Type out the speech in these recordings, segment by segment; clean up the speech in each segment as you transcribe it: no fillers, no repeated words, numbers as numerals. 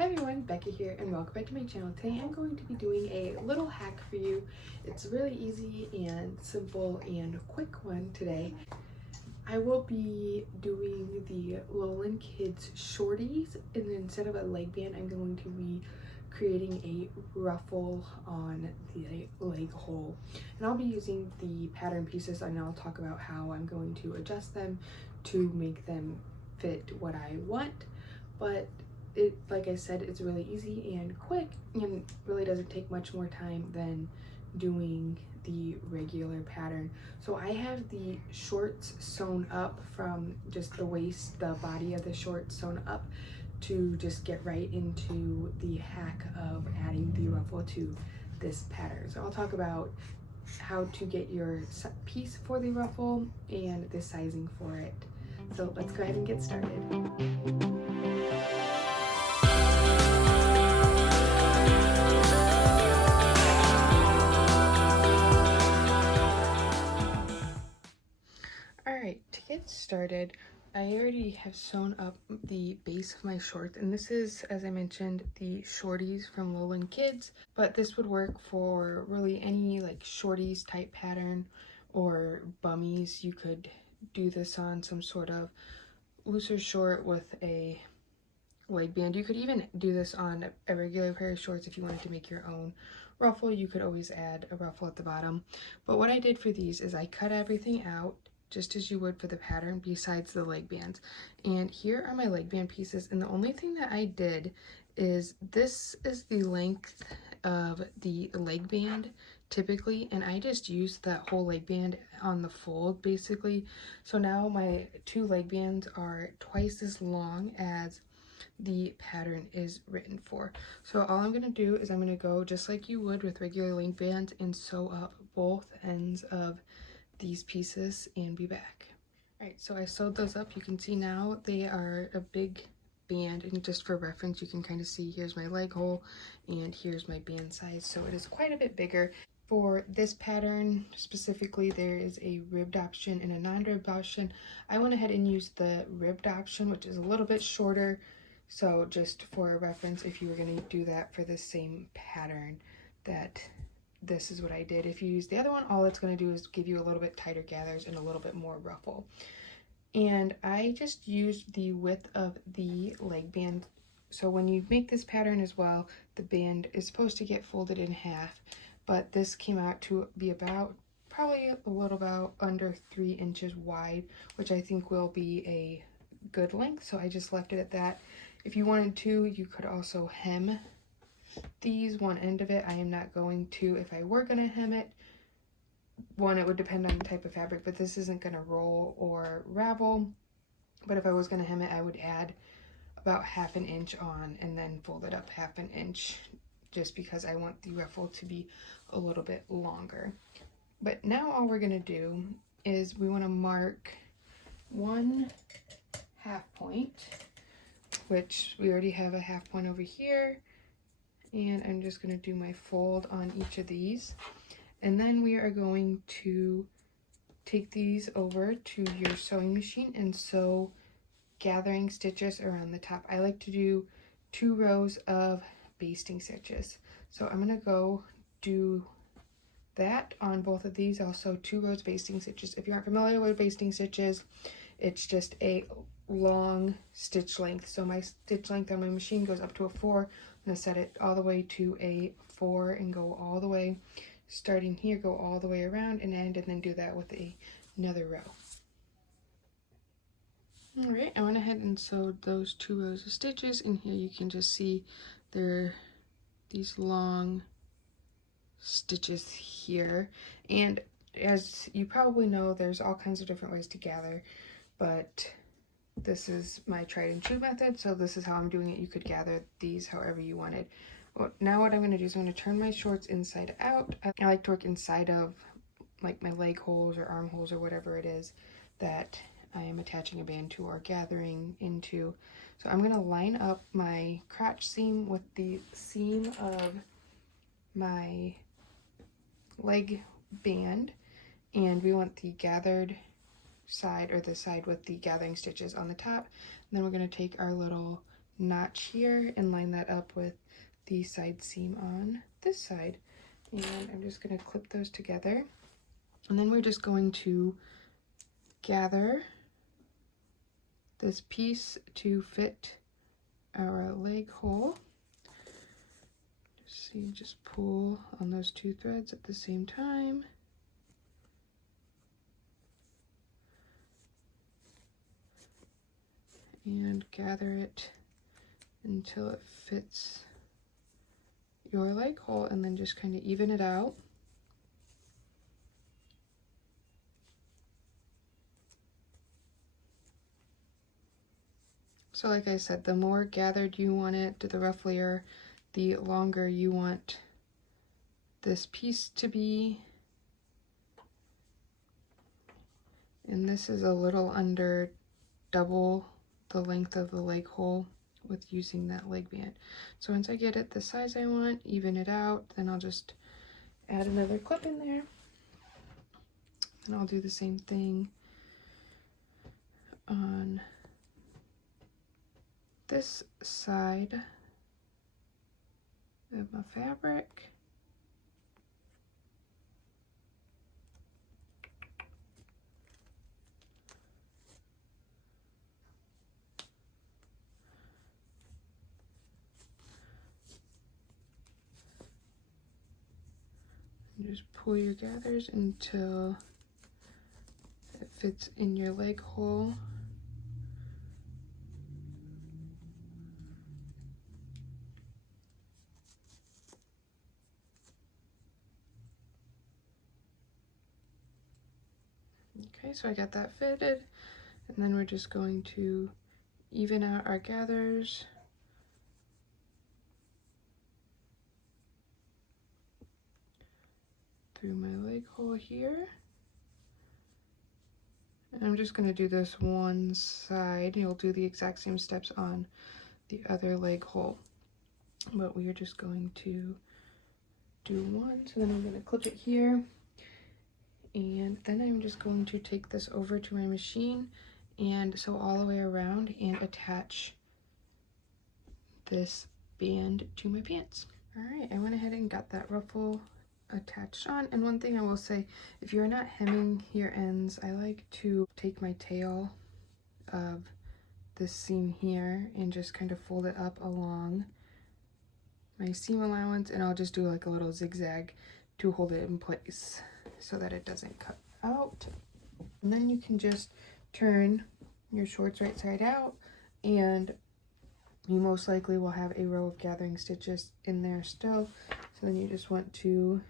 Hi everyone, Becca here and welcome back to my channel. Today I'm going to be doing a little hack for you. It's really easy and simple and quick one today. I will be doing the Lowland Kids Shorties, and instead of a leg band I'm going to be creating a ruffle on the leg hole. And I'll be using the pattern pieces and I'll talk about how I'm going to adjust them to make them fit what I want. But like I said, it's really easy and quick and really doesn't take much more time than doing the regular pattern. So I have the shorts sewn up from just the waist, the body of the shorts sewn up, to just get right into the hack of adding the ruffle to this pattern. So I'll talk about how to get your piece for the ruffle and the sizing for it. So let's go ahead and get started. Alright, to get started, I already have sewn up the base of my shorts, and this is, as I mentioned, the Shorties from Lowland Kids, but this would work for really any like Shorties type pattern or bummies. You could do this on some sort of looser short with a leg band. You could even do this on a regular pair of shorts if you wanted to make your own ruffle. You could always add a ruffle at the bottom, but what I did for these is I cut everything out just as you would for the pattern besides the leg bands. And here are my leg band pieces, and the only thing that I did is this is the length of the leg band typically, and I just used that whole leg band on the fold basically. So now my two leg bands are twice as long as the pattern is written for. So all I'm going to do is I'm going to go just like you would with regular leg bands and sew up both ends of these pieces and be back. Alright, so I sewed those up. You can see now they are a big band, and just for reference you can kind of see here's my leg hole and here's my band size, so it is quite a bit bigger. For this pattern specifically, there is a ribbed option and a non-ribbed option. I went ahead and used the ribbed option, which is a little bit shorter, so just for a reference, if you were going to do that for the same pattern, that this is what I did. If you use the other one, all it's going to do is give you a little bit tighter gathers and a little bit more ruffle. And I just used the width of the leg band. So when you make this pattern as well, the band is supposed to get folded in half, but this came out to be about probably a little about under 3 inches wide, which I think will be a good length, so I just left it at that. If you wanted to, you could also hem these one end of it. I am not going to. If I were going to hem it, one, it would depend on the type of fabric, but this isn't going to roll or ravel. But if I was going to hem it, I would add about 1/2 inch on and then fold it up 1/2 inch, just because I want the ruffle to be a little bit longer. But now all we're going to do is we want to mark 1/2 point, which we already have a 1/2 point over here. And I'm just going to do my fold on each of these, and then we are going to take these over to your sewing machine and sew gathering stitches around the top. I like to do 2 rows of basting stitches, so I'm going to go do that on both of these. I'll sew 2 rows of basting stitches. If you aren't familiar with basting stitches, it's just a long stitch length. So my stitch length on my machine goes up to a 4. I'm going to set it all the way to a 4 and go all the way, starting here, go all the way around and end, and then do that with another row. Alright, I went ahead and sewed those 2 rows of stitches, and here you can just see there are these long stitches here. And as you probably know, there's all kinds of different ways to gather, but this is my tried and true method, so this is how I'm doing it. You could gather these however you wanted. Well, now what I'm going to do is I'm going to turn my shorts inside out. I like to work inside of like my leg holes or arm holes or whatever it is that I am attaching a band to or gathering into. So I'm going to line up my crotch seam with the seam of my leg band, and we want the gathered side, or the side with the gathering stitches on the top. And then we're going to take our little notch here and line that up with the side seam on this side. And I'm just going to clip those together. And then we're just going to gather this piece to fit our leg hole. So you just pull on those two threads at the same time. And gather it until it fits your leg hole, and then just kind of even it out. So like I said, the more gathered you want it, the rufflier, the longer you want this piece to be. And this is a little under double the length of the leg hole with using that leg band. So once I get it the size I want, even it out, then I'll just add another clip in there. And I'll do the same thing on this side of my fabric. And just pull your gathers until it fits in your leg hole. Okay, so I got that fitted, and then we're just going to even out our gathers. Through my leg hole here. And I'm just going to do this one side. You'll do the exact same steps on the other leg hole, but we are just going to do one. So then I'm going to clip it here, and then I'm just going to take this over to my machine and sew all the way around and attach this band to my pants. All right, I went ahead and got that ruffle attached on. And one thing I will say, if you're not hemming your ends, I like to take my tail of this seam here and just kind of fold it up along my seam allowance, and I'll just do like a little zigzag to hold it in place so that it doesn't cut out. And then you can just turn your shorts right side out, and you most likely will have a row of gathering stitches in there still. So then you just want to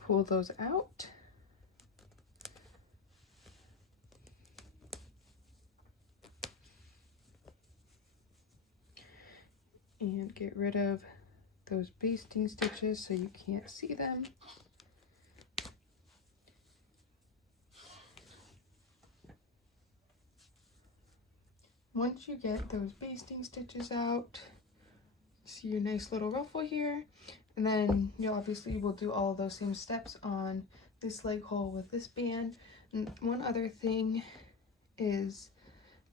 pull those out. And get rid of those basting stitches so you can't see them. Once you get those basting stitches out, see your nice little ruffle here, and then you obviously will do all of those same steps on this leg hole with this band. And one other thing is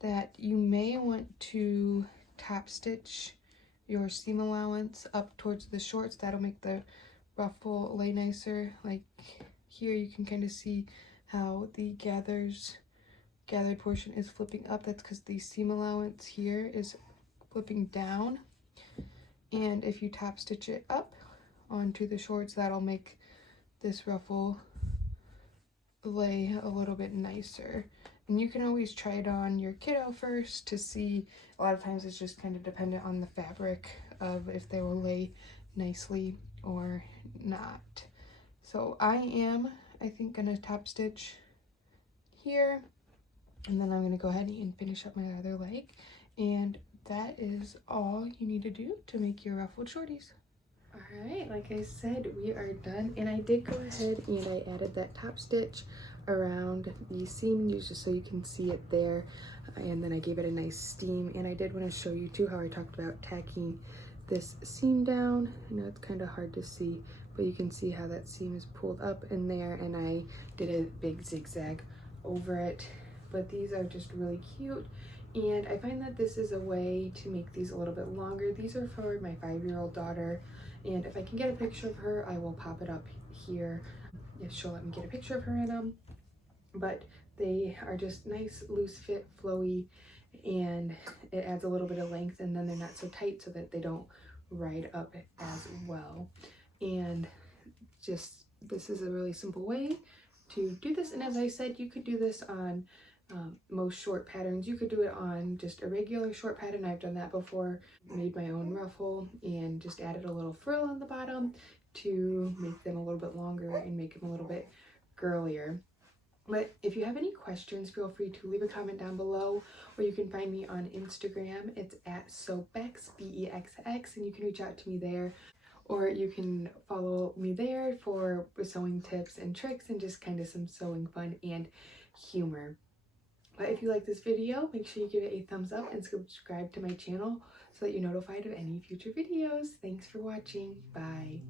that you may want to top stitch your seam allowance up towards the shorts. That'll make the ruffle lay nicer. Like here you can kind of see how the gathered portion is flipping up. That's because the seam allowance here is flipping down, and if you top stitch it up onto the shorts, that'll make this ruffle lay a little bit nicer. And you can always try it on your kiddo first to see. A lot of times it's just kind of dependent on the fabric of if they will lay nicely or not. So I think gonna top stitch here, and then I'm gonna go ahead and finish up my other leg, and that is all you need to do to make your ruffled shorties. All right, like I said, we are done, and I did go ahead and I added that top stitch around the seam just so you can see it there, and then I gave it a nice steam. And I did want to show you too how I talked about tacking this seam down. I know it's kind of hard to see, but you can see how that seam is pulled up in there, and I did a big zigzag over it. But these are just really cute, And I find that this is a way to make these a little bit longer. These are for my 5-year-old daughter, and if I can get a picture of her, I will pop it up here if she'll let me get a picture of her in them. But they are just nice, loose fit, flowy, and it adds a little bit of length, and then they're not so tight so that they don't ride up as well. And just, this is a really simple way to do this. And as I said, you could do this on most short patterns. You could do it on just a regular short pattern. I've done that before. Made my own ruffle and just added a little frill on the bottom to make them a little bit longer and make them a little bit girlier. But if you have any questions, feel free to leave a comment down below, or you can find me on Instagram. It's at Sewbex, BEXX, and you can reach out to me there. Or you can follow me there for sewing tips and tricks and just kind of some sewing fun and humor. But if you like this video, make sure you give it a thumbs up and subscribe to my channel so that you're notified of any future videos. Thanks for watching. Bye.